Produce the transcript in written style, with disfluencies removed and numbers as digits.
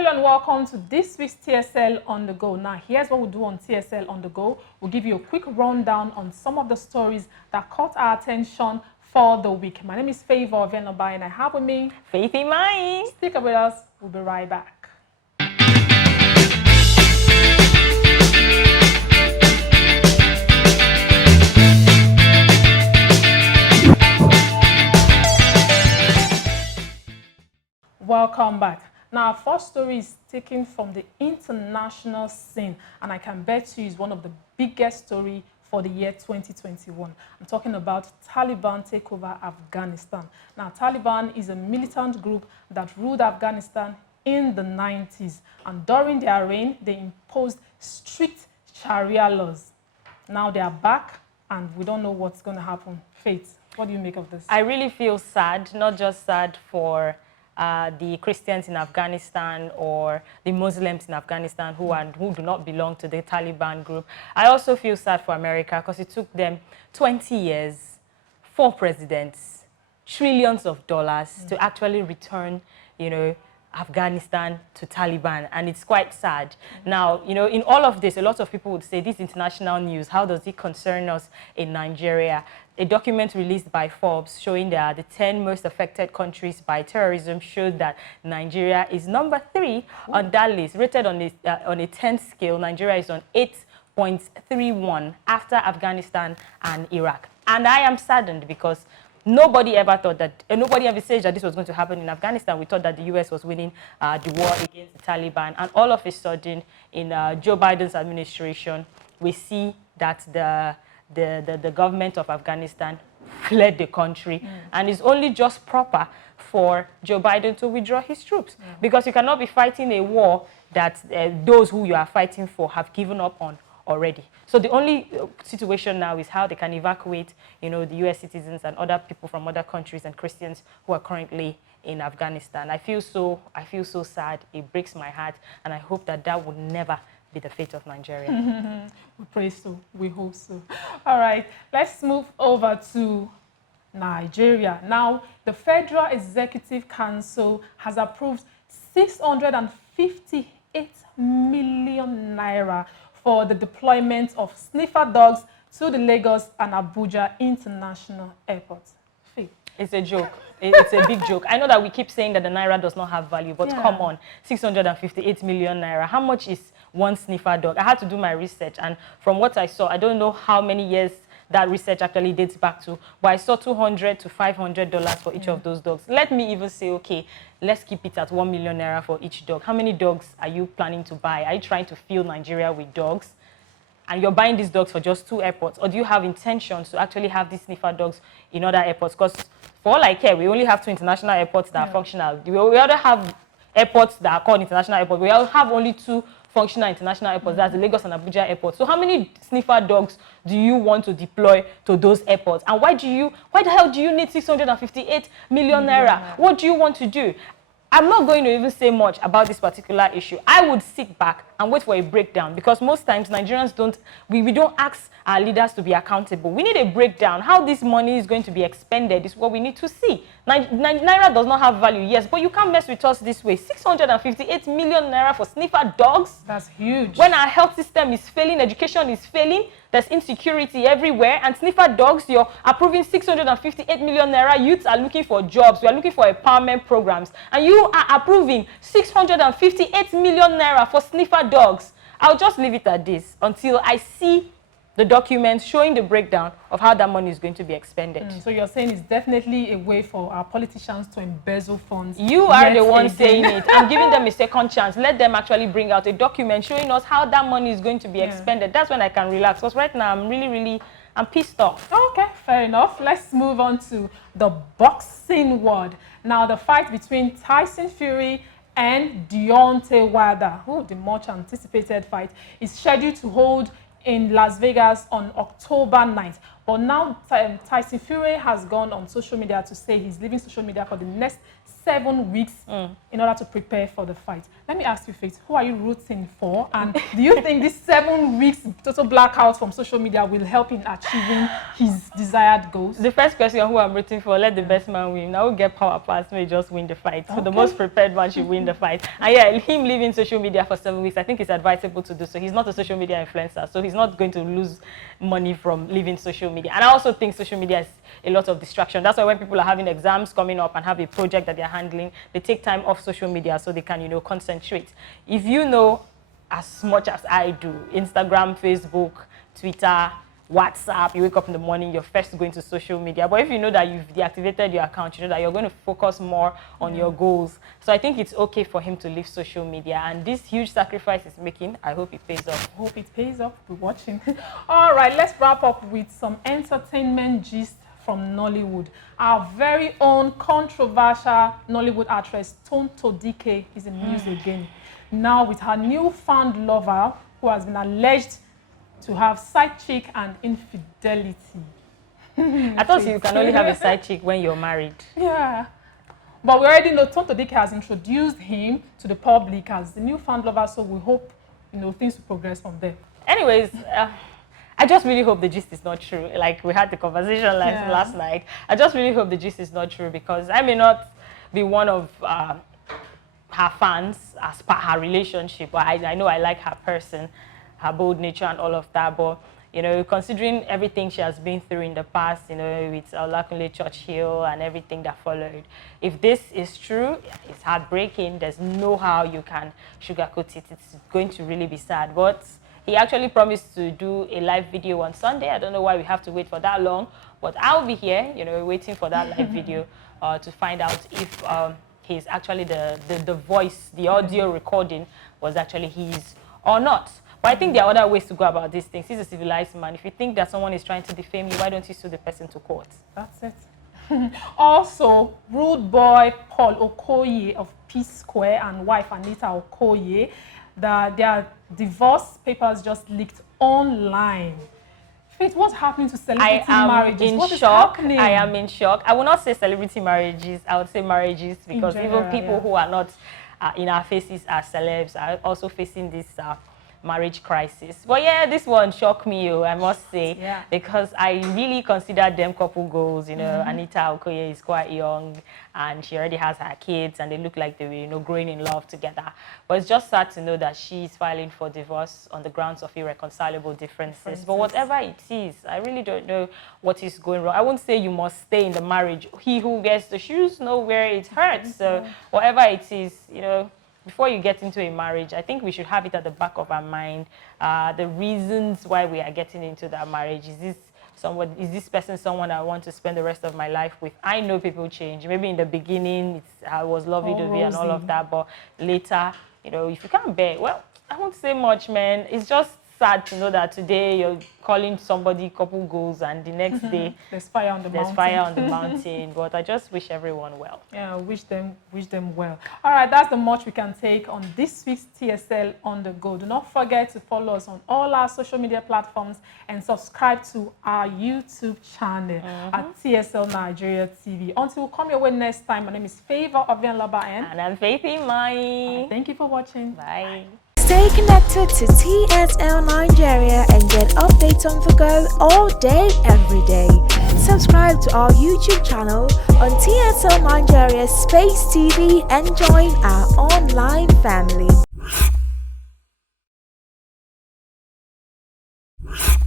Hello and welcome to this week's TSL on the go. Now, here's what we'll do on TSL on the go. We'll give you a quick rundown on some of the stories that caught our attention for the week. My name is Favor Venoba and I have with me Faithy Mai. Stick with us. We'll be right back. Welcome back. Now, our first story is taken from the international scene, and I can bet you is one of the biggest stories for the year 2021. I'm talking about Taliban takeover Afghanistan. Now, Taliban is a militant group that ruled Afghanistan in the 90s, and during their reign, they imposed strict Sharia laws. Now they are back, and we don't know what's going to happen. Faith, what do you make of this? I really feel sad, not just sad for the Christians in Afghanistan or the Muslims in Afghanistan who do not belong to the Taliban group. I also feel sad for America because it took them 20 years, 4 presidents, trillions of dollars to actually return, Afghanistan to Taliban, and it's quite sad. Now, in all of this, a lot of people would say this international news, how does it concern us in Nigeria? A document released by Forbes showing that the 10 most affected countries by terrorism showed that Nigeria is number 3 on that list. Rated on a 10 scale, Nigeria is on 8.31 after Afghanistan and Iraq. And I am saddened because nobody ever thought that, nobody ever said that this was going to happen in Afghanistan. We thought that the US was winning the war against the Taliban. And all of a sudden, in Joe Biden's administration, we see that the government of Afghanistan fled the country. And it's only just proper for Joe Biden to withdraw his troops. Because you cannot be fighting a war that those who you are fighting for have given up on already. So the only situation now is how they can evacuate, the US citizens and other people from other countries and Christians who are currently in Afghanistan. I feel so sad. It breaks my heart, and I hope that would never be the fate of Nigeria. We pray so. We hope so. All right, let's move over to Nigeria. Now, the Federal Executive Council has approved 658 million naira for the deployment of sniffer dogs to the Lagos and Abuja international airports. It's a joke. It's a big joke. I know that we keep saying that the naira does not have value, but come on, 658 million naira. How much is one sniffer dog? I had to do my research, and from what I saw, I don't know how many years that research actually dates back to, but I saw $200 to $500 for each of those dogs. Let me even say, okay, let's keep it at 1 million naira for each dog. How many dogs are you planning to buy? Are you trying to fill Nigeria with dogs? And you're buying these dogs for just 2 airports? Or do you have intentions to actually have these sniffer dogs in other airports? Because for all I care, we only have 2 international airports that are functional. We either have airports that are called international airports. We have only 2 functional international airports. That's the Lagos and Abuja airports. So how many sniffer dogs do you want to deploy to those airports? And why the hell do you need 658 million naira? What do you want to do? I'm not going to even say much about this particular issue. I would sit back and wait for a breakdown, because most times Nigerians don't ask our leaders to be accountable. We need a breakdown. How this money is going to be expended is what we need to see. Naira does not have value, yes, but you can't mess with us this way. 658 million naira for sniffer dogs? That's huge. When our health system is failing, education is failing, there's insecurity everywhere, and sniffer dogs, you're approving 658 million naira. Youths are looking for jobs. We are looking for empowerment programs. And you are approving 658 million naira for sniffer dogs. I'll just leave it at this until I see the documents showing the breakdown of how that money is going to be expended. So you're saying it's definitely a way for our politicians to embezzle funds. You are the one saying it. I'm giving them a second chance. Let them actually bring out a document showing us how that money is going to be expended. That's when I can relax. Because right now I'm pissed off. Okay, fair enough. Let's move on to the boxing world. Now, the fight between Tyson Fury and Deontay Wilder, the much anticipated fight, is scheduled to hold in Las Vegas on October 9th. But now Tyson Fury has gone on social media to say he's leaving social media for the next 7 weeks in order to prepare for the fight. Let me ask you, Faith, who are you rooting for? And do you think this 7 weeks total blackout from social media will help in achieving his desired goals? The first question, who I'm rooting for, let the best man win. I will get power pass, may just win the fight. Okay. So the most prepared man should win the fight. And yeah, him leaving social media for 7 weeks, I think it's advisable to do so. He's not a social media influencer, so he's not going to lose money from leaving social media. And I also think social media is a lot of distraction. That's why when people are having exams coming up and have a project that they're handling, they take time off social media so they can, you know, concentrate. If you know as much as I do, Instagram, Facebook, Twitter, WhatsApp, you wake up in the morning, you're first going to social media. But if you know that you've deactivated your account, you know that you're going to focus more on your goals. So I think it's okay for him to leave social media. And this huge sacrifice he's making, I hope it pays off. I hope it pays off. We're watching. All right, let's wrap up with some entertainment gist from Nollywood. Our very own controversial Nollywood actress, Tonto Dike, is in news again. Now with her newfound lover, who has been alleged to have side chick and infidelity. I thought you can only have a side chick when you're married. Yeah. But we already know Tonto Dike has introduced him to the public as the newfound lover, so we hope, you know, things will progress from there. Anyways, I just really hope the gist is not true. Like we had the conversation last night. I just really hope the gist is not true, because I may not be one of her fans as per her relationship, but I know I like her person, her bold nature and all of that. But, you know, considering everything she has been through in the past, you know, with Olakunle Churchill and everything that followed, if this is true, it's heartbreaking. There's no how you can sugarcoat it. It's going to really be sad. But he actually promised to do a live video on Sunday. I don't know why we have to wait for that long, but I'll be here, you know, waiting for that live video to find out if he's actually the voice, the audio recording was actually his or not. But I think there are other ways to go about these things. He's a civilized man. If you think that someone is trying to defame you, why don't you sue the person to court? That's it. Also, Rudeboy Paul Okoye of Peace Square and wife Anita Okoye, their divorce papers just leaked online. Faith, what's happening to celebrity marriages? What is happening? I am in shock. I will not say celebrity marriages. I would say marriages, because general, even people who are not in our faces as celebs are also facing this marriage crisis. But yeah, this one shocked me, I must say, because I really considered them couple goals. You know, Anita Okoye is quite young and she already has her kids and they look like they were, you know, growing in love together. But it's just sad to know that she's filing for divorce on the grounds of irreconcilable differences. But whatever it is, I really don't know what is going wrong. I won't say you must stay in the marriage. He who gets the shoes knows where it hurts. So whatever it is, you know, before you get into a marriage, I think we should have it at the back of our mind. The reasons why we are getting into that marriage. Is this person someone I want to spend the rest of my life with? I know people change. Maybe in the beginning, I was lovey-dovey and all of that. But later, you know, if you can't bear, well, I won't say much, man. It's just sad to know that today you're calling somebody couple goals and the next day there's fire on the mountain. There's fire on the mountain. But I just wish everyone well. Yeah, wish them well. All right, that's the much we can take on this week's TSL on the go. Do not forget to follow us on all our social media platforms and subscribe to our YouTube channel at TSL Nigeria TV. Until we come your way next time, my name is Favor Ovianlaba and I'm Faith Mai. Thank you for watching. Bye. Stay connected to TSL Nigeria and get updates on the go all day, every day. Subscribe to our YouTube channel on TSL Nigeria Space TV and join our online family.